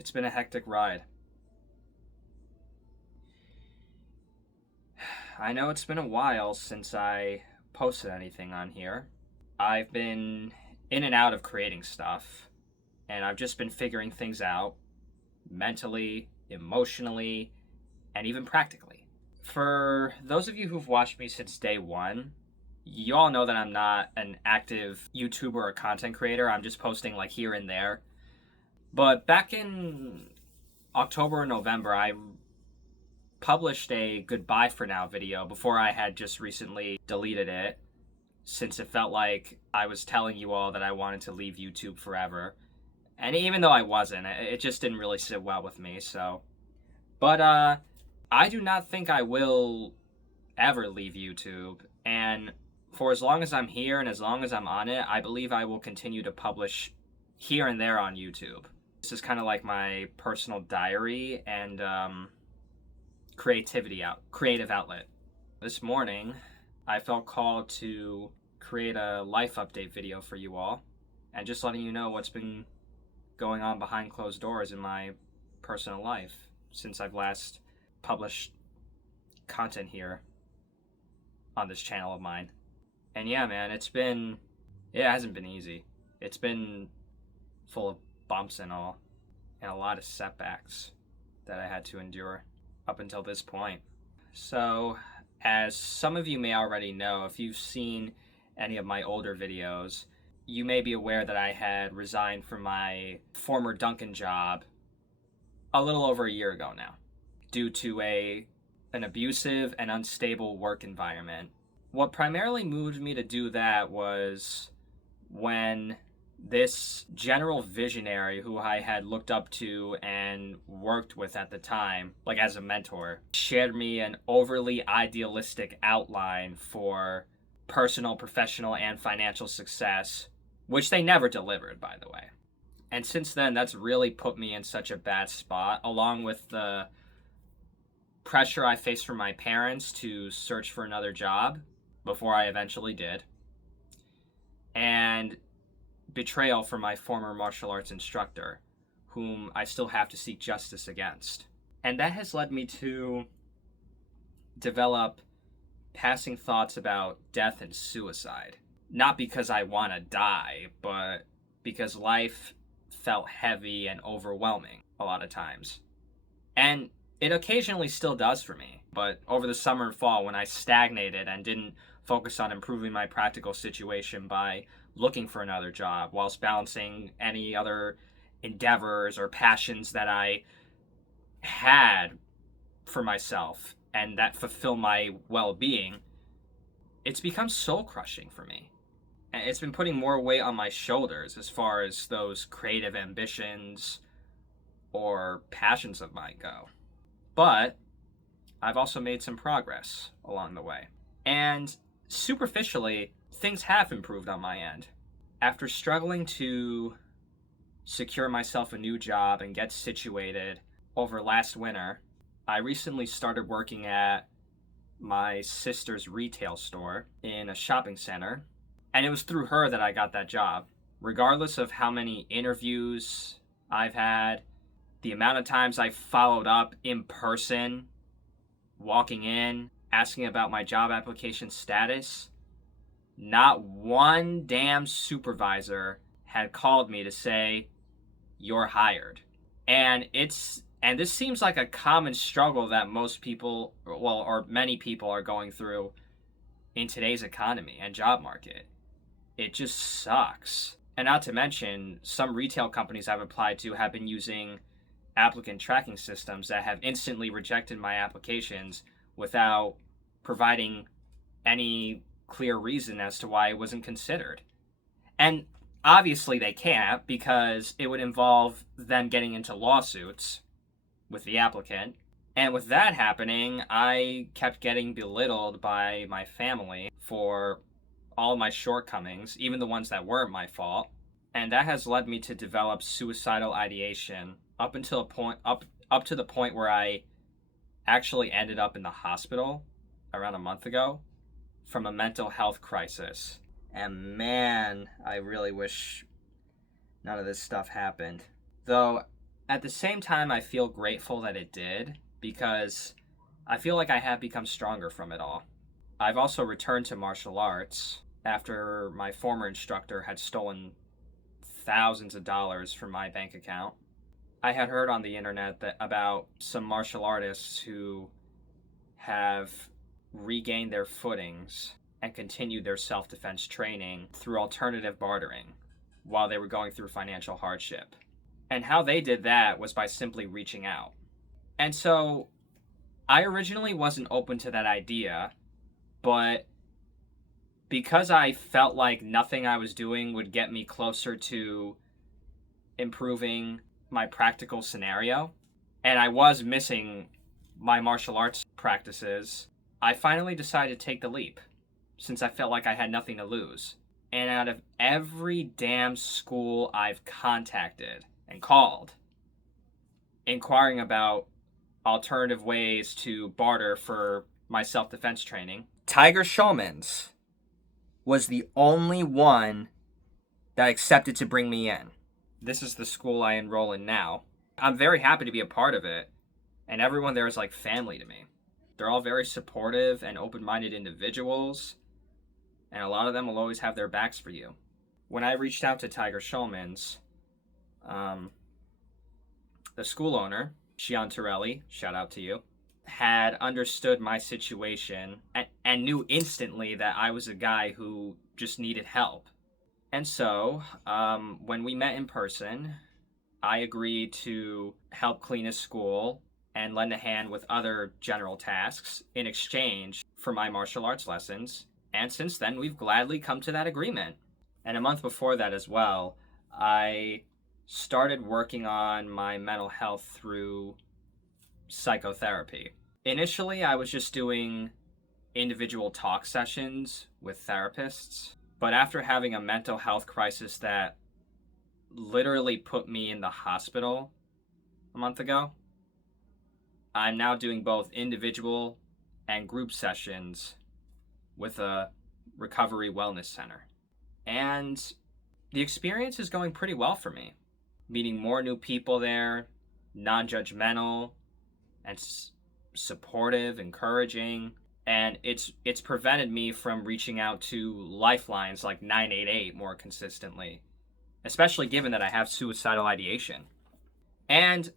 It's been a hectic ride. I know it's been a while since I posted anything on here. I've been in and out of creating stuff, and I've just been figuring things out mentally, emotionally, and even practically. For those of you who've watched me since day one, you all know that I'm not an active YouTuber or content creator. I'm just posting like here and there. But back in October or November, I published a goodbye for now video before I had just recently deleted it, since it felt like I was telling you all that I wanted to leave YouTube forever. And even though I wasn't, it just didn't really sit well with me, so. But I do not think I will ever leave YouTube, and for as long as I'm here and as long as I'm on it, I believe I will continue to publish here and there on YouTube. This is kind of like my personal diary and creative outlet. This morning, I felt called to create a life update video for you all, and just letting you know what's been going on behind closed doors in my personal life since I've last published content here on this channel of mine. And yeah, man, it hasn't been easy. It's been full of bumps and all, and a lot of setbacks that I had to endure up until this point. So, as some of you may already know, if you've seen any of my older videos, you may be aware that I had resigned from my former Dunkin' job a little over a year ago now, due to an abusive and unstable work environment. What primarily moved me to do that was when this general visionary who I had looked up to and worked with at the time, like as a mentor, shared me an overly idealistic outline for personal, professional, and financial success, which they never delivered, by the way. And since then, that's really put me in such a bad spot, along with the pressure I faced from my parents to search for another job before I eventually did, and betrayal from my former martial arts instructor, whom I still have to seek justice against. And that has led me to develop passing thoughts about death and suicide. Not because I want to die, but because life felt heavy and overwhelming a lot of times. And it occasionally still does for me. But over the summer and fall, when I stagnated and didn't focus on improving my practical situation by looking for another job whilst balancing any other endeavors or passions that I had for myself and that fulfill my well-being, it's become soul-crushing for me. And it's been putting more weight on my shoulders as far as those creative ambitions or passions of mine go. But I've also made some progress along the way. And superficially, things have improved on my end. After struggling to secure myself a new job and get situated over last winter, I recently started working at my sister's retail store in a shopping center, and it was through her that I got that job. Regardless of how many interviews I've had, the amount of times I followed up in person, walking in, asking about my job application status, not one damn supervisor had called me to say, "You're hired." And this seems like a common struggle that most people, or many people are going through in today's economy and job market. It just sucks. And not to mention, some retail companies I've applied to have been using applicant tracking systems that have instantly rejected my applications without providing any clear reason as to why it wasn't considered. And obviously they can't, because it would involve them getting into lawsuits with the applicant. And with that happening, I kept getting belittled by my family for all of my shortcomings, even the ones that weren't my fault. And that has led me to develop suicidal ideation up to the point where I actually ended up in the hospital around a month ago from a mental health crisis. And man, I really wish none of this stuff happened. Though, At the same time, I feel grateful that it did because I feel like I have become stronger from it all. I've also returned to martial arts after my former instructor had stolen thousands of dollars from my bank account. I had heard on the internet that about some martial artists who have regained their footings and continued their self-defense training through alternative bartering while they were going through financial hardship. And how they did that was by simply reaching out. And so I originally wasn't open to that idea, but because I felt like nothing I was doing would get me closer to improving my practical scenario, and I was missing my martial arts practices, I finally decided to take the leap, since I felt like I had nothing to lose. And out of every damn school I've contacted and called, inquiring about alternative ways to barter for my self-defense training, Tiger Showman's was the only one that accepted to bring me in. This is the school I enroll in now. I'm very happy to be a part of it, and everyone there is like family to me. They're all very supportive and open-minded individuals, and a lot of them will always have their backs for you. When I reached out to Tiger Showman's, the school owner, Shion Torelli, shout out to you, had understood my situation and knew instantly that I was a guy who just needed help. And so, when we met in person, I agreed to help clean his school and lend a hand with other general tasks in exchange for my martial arts lessons. And since then, we've gladly come to that agreement. And a month before that as well, I started working on my mental health through psychotherapy. Initially, I was just doing individual talk sessions with therapists. But after having a mental health crisis that literally put me in the hospital a month ago, I'm now doing both individual and group sessions with a recovery wellness center. And the experience is going pretty well for me. Meeting more new people there, non-judgmental and supportive, encouraging. And it's prevented me from reaching out to lifelines like 988 more consistently, especially given that I have suicidal ideation. And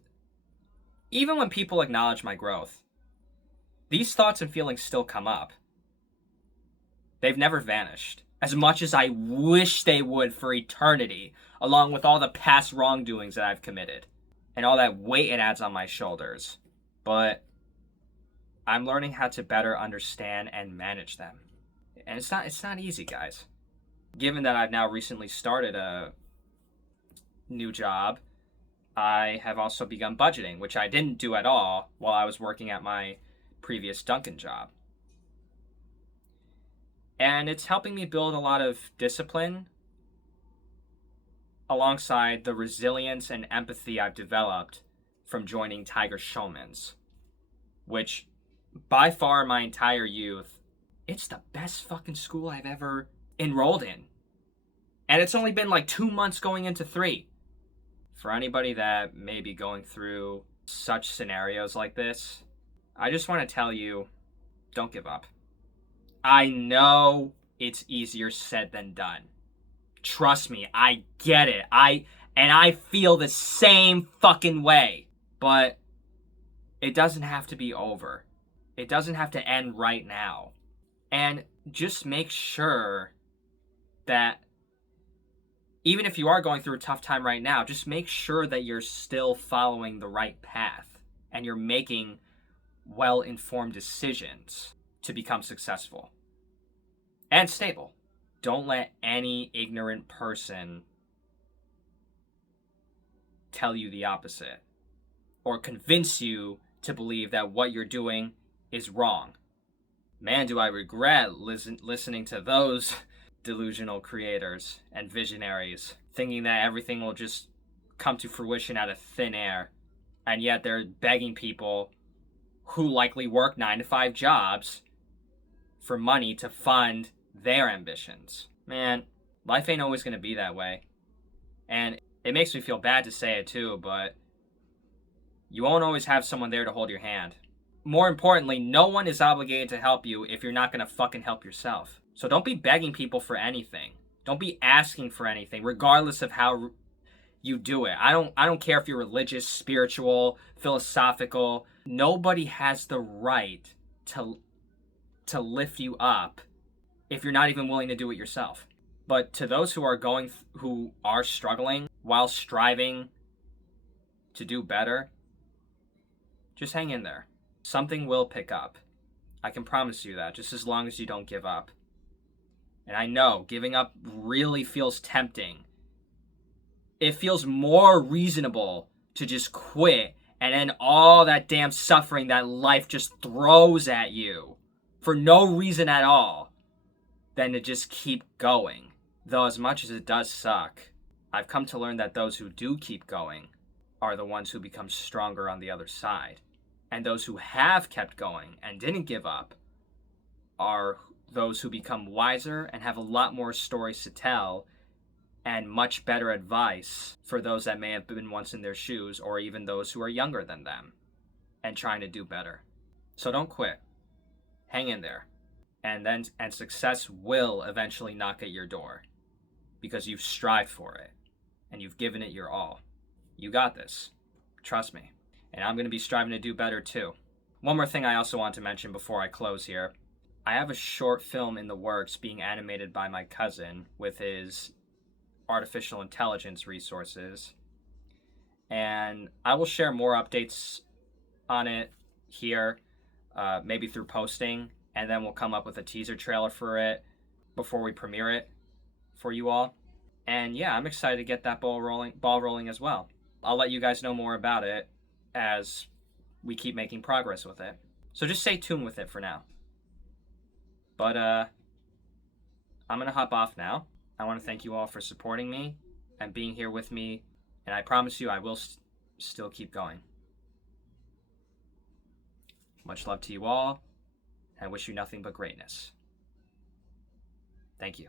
even when people acknowledge my growth, these thoughts and feelings still come up. They've never vanished, as much as I wish they would for eternity, along with all the past wrongdoings that I've committed and all that weight it adds on my shoulders. But I'm learning how to better understand and manage them. And it's not easy, guys. Given that I've now recently started a new job, I have also begun budgeting, which I didn't do at all while I was working at my previous Dunkin' job. And it's helping me build a lot of discipline alongside the resilience and empathy I've developed from joining Tiger Showman's, which by far my entire youth, it's the best fucking school I've ever enrolled in. And it's only been like 2 months going into 3. For anybody that may be going through such scenarios like this, I just want to tell you, don't give up. I know it's easier said than done. Trust me, I get it. I feel the same fucking way. But it doesn't have to be over. It doesn't have to end right now. And just make sure that even if you are going through a tough time right now, just make sure that you're still following the right path and you're making well-informed decisions to become successful and stable. Don't let any ignorant person tell you the opposite or convince you to believe that what you're doing is wrong. Man, do I regret listening to those delusional creators and visionaries, thinking that everything will just come to fruition out of thin air, and yet they're begging people who likely work 9-to-5 jobs for money to fund their ambitions. Man, life ain't always going to be that way. And it makes me feel bad to say it too, but You won't always have someone there to hold your hand. More importantly, no one is obligated to help you if you're not going to fucking help yourself. So don't be begging people for anything. Don't be asking for anything, regardless of how you do it. I don't care if you're religious, spiritual, philosophical. Nobody has the right to lift you up if you're not even willing to do it yourself. But to those who are struggling while striving to do better, just hang in there. Something will pick up. I can promise you that, just as long as you don't give up. And I know giving up really feels tempting. It feels more reasonable to just quit and end all that damn suffering that life just throws at you for no reason at all than to just keep going. Though as much as it does suck, I've come to learn that those who do keep going are the ones who become stronger on the other side. And those who have kept going and didn't give up are those who become wiser and have a lot more stories to tell and much better advice for those that may have been once in their shoes, or even those who are younger than them and trying to do better. So don't quit. Hang in there. And success will eventually knock at your door because you've strived for it and you've given it your all. You got this. Trust me. And I'm going to be striving to do better too. One more thing I also want to mention before I close here. I have a short film in the works being animated by my cousin with his artificial intelligence resources. And I will share more updates on it here, maybe through posting. And then we'll come up with a teaser trailer for it before we premiere it for you all. And yeah, I'm excited to get that ball rolling as well. I'll let you guys know more about it as we keep making progress with it. So just stay tuned with it for now. But I'm going to hop off now. I want to thank you all for supporting me and being here with me. And I promise you I will still keep going. Much love to you all. I wish you nothing but greatness. Thank you.